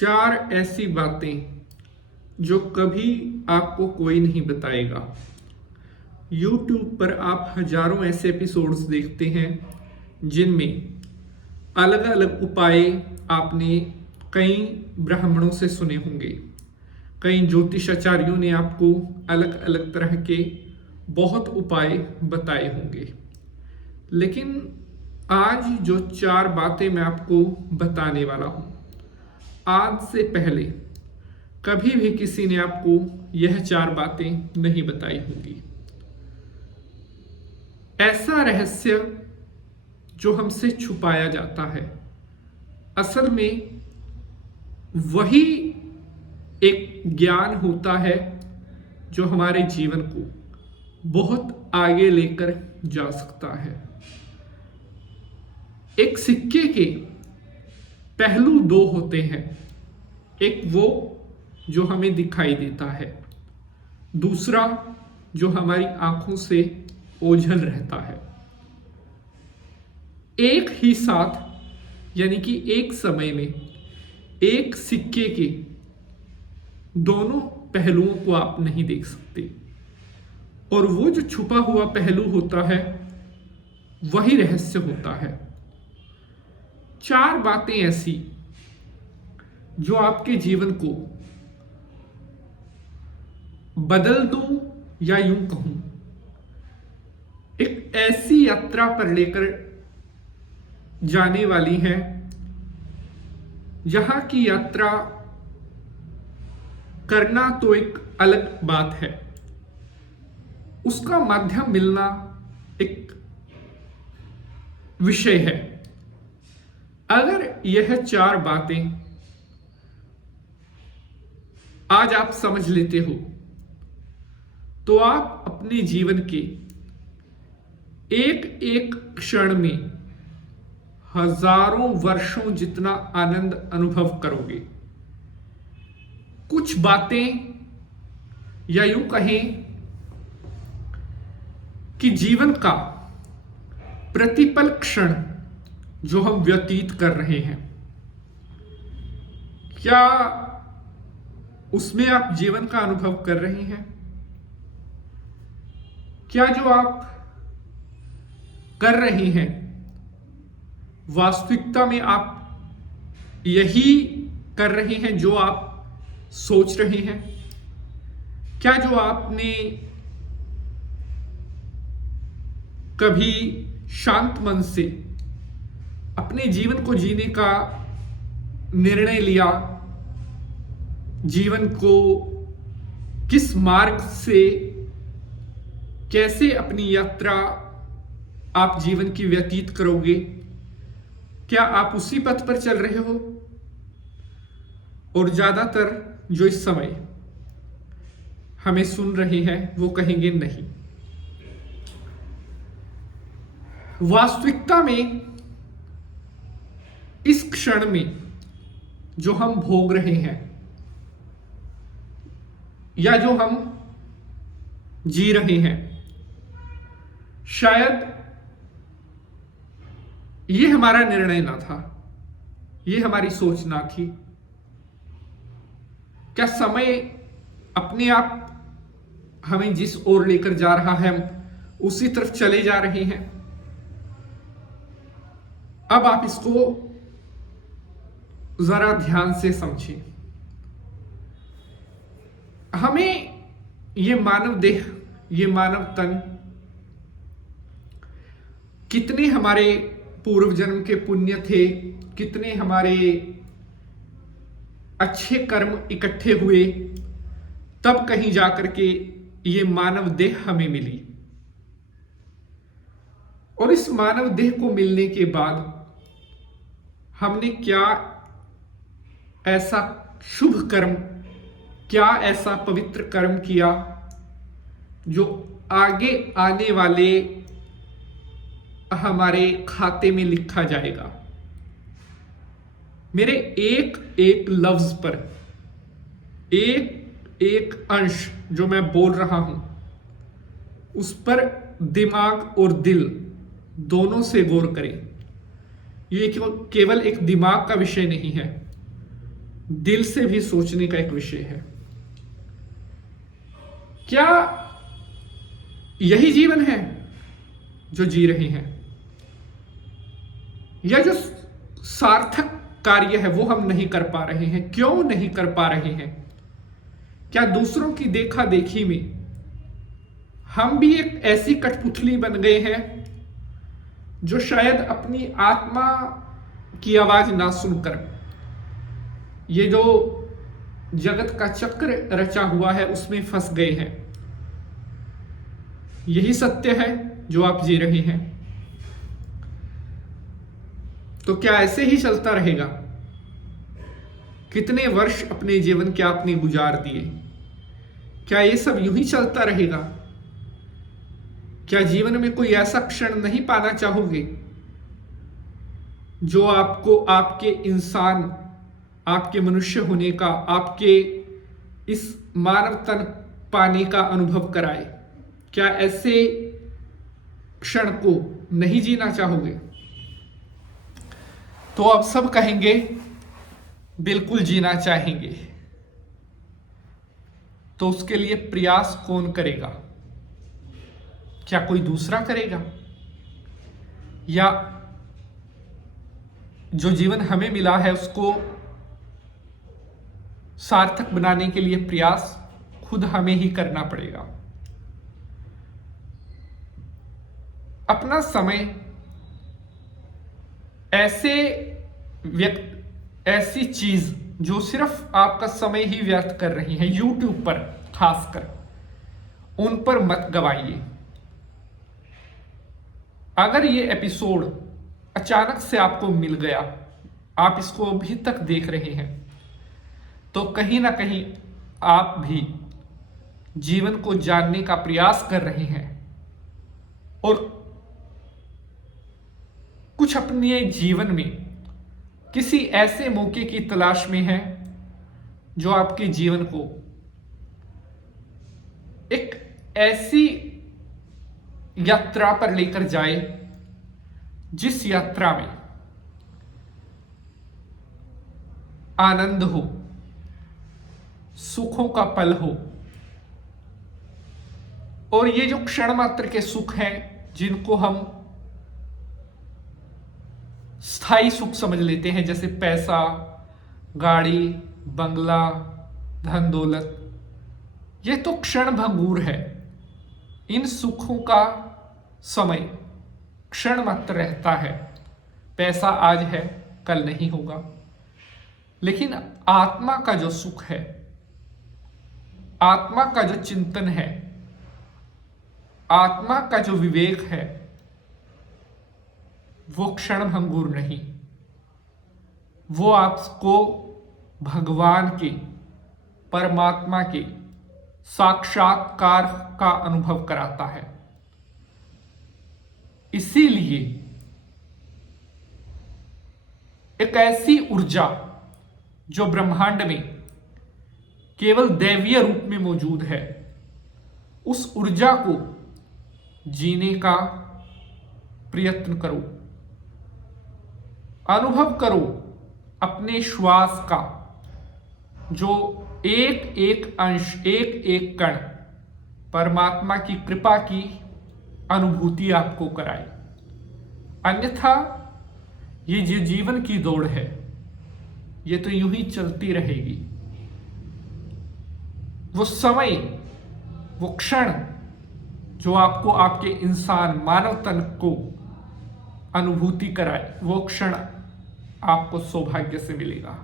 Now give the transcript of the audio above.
चार ऐसी बातें जो कभी आपको कोई नहीं बताएगा। YouTube पर आप हजारों ऐसे एपिसोड्स देखते हैं जिनमें अलग अलग उपाय आपने कई ब्राह्मणों से सुने होंगे। कई ज्योतिषाचार्यों ने आपको अलग अलग तरह के बहुत उपाय बताए होंगे, लेकिन आज जो चार बातें मैं आपको बताने वाला हूँ, आज से पहले कभी भी किसी ने आपको यह चार बातें नहीं बताई होंगी। ऐसा रहस्य जो हमसे छुपाया जाता है, असल में वही एक ज्ञान होता है जो हमारे जीवन को बहुत आगे लेकर जा सकता है। एक सिक्के के पहलू दो होते हैं, एक वो जो हमें दिखाई देता है, दूसरा जो हमारी आंखों से ओझल रहता है। एक ही साथ यानी कि एक समय में एक सिक्के के दोनों पहलुओं को आप नहीं देख सकते, और वो जो छुपा हुआ पहलू होता है वही रहस्य होता है। चार बातें ऐसी जो आपके जीवन को बदल दूं या यूं कहूं, एक ऐसी यात्रा पर लेकर जाने वाली है जहां की यात्रा करना तो एक अलग बात है, उसका माध्यम मिलना एक विषय है। अगर यह चार बातें आज आप समझ लेते हो तो आप अपने जीवन के एक एक क्षण में हजारों वर्षों जितना आनंद अनुभव करोगे। कुछ बातें, या यूं कहें कि जीवन का प्रतिपल क्षण जो हम व्यतीत कर रहे हैं, क्या उसमें आप जीवन का अनुभव कर रहे हैं? क्या जो आप कर रहे हैं वास्तविकता में आप यही कर रहे हैं जो आप सोच रहे हैं? क्या जो आपने कभी शांत मन से अपने जीवन को जीने का निर्णय लिया, जीवन को किस मार्ग से कैसे अपनी यात्रा आप जीवन की व्यतीत करोगे, क्या आप उसी पथ पर चल रहे हो? और ज्यादातर जो इस समय हमें सुन रहे हैं वो कहेंगे नहीं। वास्तविकता में इस क्षण में जो हम भोग रहे हैं या जो हम जी रहे हैं, शायद ये हमारा निर्णय ना था, ये हमारी सोच ना थी। क्या समय अपने आप हमें जिस ओर लेकर जा रहा है हम उसी तरफ चले जा रहे हैं? अब आप इसको जरा ध्यान से समझें। हमें ये मानव देह, ये मानव तन, कितने हमारे पूर्व जन्म के पुण्य थे, कितने हमारे अच्छे कर्म इकट्ठे हुए, तब कहीं जाकर के ये मानव देह हमें मिली। और इस मानव देह को मिलने के बाद हमने क्या ऐसा शुभ कर्म, क्या ऐसा पवित्र कर्म किया जो आगे आने वाले हमारे खाते में लिखा जाएगा? मेरे एक एक लफ्ज पर, एक एक अंश जो मैं बोल रहा हूं, उस पर दिमाग और दिल दोनों से गौर करें। ये केवल एक दिमाग का विषय नहीं है, दिल से भी सोचने का एक विषय है। क्या यही जीवन है जो जी रहे हैं, या जो सार्थक कार्य है वो हम नहीं कर पा रहे हैं? क्यों नहीं कर पा रहे हैं? क्या दूसरों की देखा देखी में हम भी एक ऐसी कठपुतली बन गए हैं जो शायद अपनी आत्मा की आवाज ना सुनकर ये जो जगत का चक्र रचा हुआ है उसमें फंस गए हैं? यही सत्य है जो आप जी रहे हैं। तो क्या ऐसे ही चलता रहेगा? कितने वर्ष अपने जीवन के आपने गुजार दिए, क्या ये सब यूं ही चलता रहेगा? क्या जीवन में कोई ऐसा क्षण नहीं पाना चाहोगे जो आपको आपके इंसान, आपके मनुष्य होने का, आपके इस मानव तन पाने का अनुभव कराए? क्या ऐसे क्षण को नहीं जीना चाहोगे? तो आप सब कहेंगे बिल्कुल जीना चाहेंगे। तो उसके लिए प्रयास कौन करेगा? क्या कोई दूसरा करेगा, या जो जीवन हमें मिला है उसको सार्थक बनाने के लिए प्रयास खुद हमें ही करना पड़ेगा? अपना समय ऐसी चीज जो सिर्फ आपका समय ही व्यर्थ कर रही है, यूट्यूब पर खासकर, उन पर मत गवाइए। अगर ये एपिसोड अचानक से आपको मिल गया, आप इसको अभी तक देख रहे हैं, तो कहीं ना कहीं आप भी जीवन को जानने का प्रयास कर रहे हैं और कुछ अपने जीवन में किसी ऐसे मौके की तलाश में हैं जो आपके जीवन को एक ऐसी यात्रा पर लेकर जाए जिस यात्रा में आनंद हो, सुखों का पल हो, और ये जो क्षण मात्र के सुख हैं जिनको हम स्थायी सुख समझ लेते हैं, जैसे पैसा, गाड़ी, बंगला, धन दौलत, ये तो क्षण भंगुर है। इन सुखों का समय क्षण मात्र रहता है। पैसा आज है, कल नहीं होगा। लेकिन आत्मा का जो सुख है, आत्मा का जो चिंतन है, आत्मा का जो विवेक है, वो क्षण भंगुर नहीं। वो आपको भगवान के, परमात्मा के साक्षात्कार का अनुभव कराता है। इसीलिए एक ऐसी ऊर्जा जो ब्रह्मांड में केवल दैवीय रूप में मौजूद है, उस ऊर्जा को जीने का प्रयत्न करो। अनुभव करो अपने श्वास का, जो एक एक अंश, एक एक कण परमात्मा की कृपा की अनुभूति आपको कराए। अन्यथा ये जो जीवन की दौड़ है, ये तो यूं ही चलती रहेगी। वो समय, वो क्षण जो आपको आपके इंसान, मानव तन को अनुभूति कराए, वो क्षण आपको सौभाग्य से मिलेगा।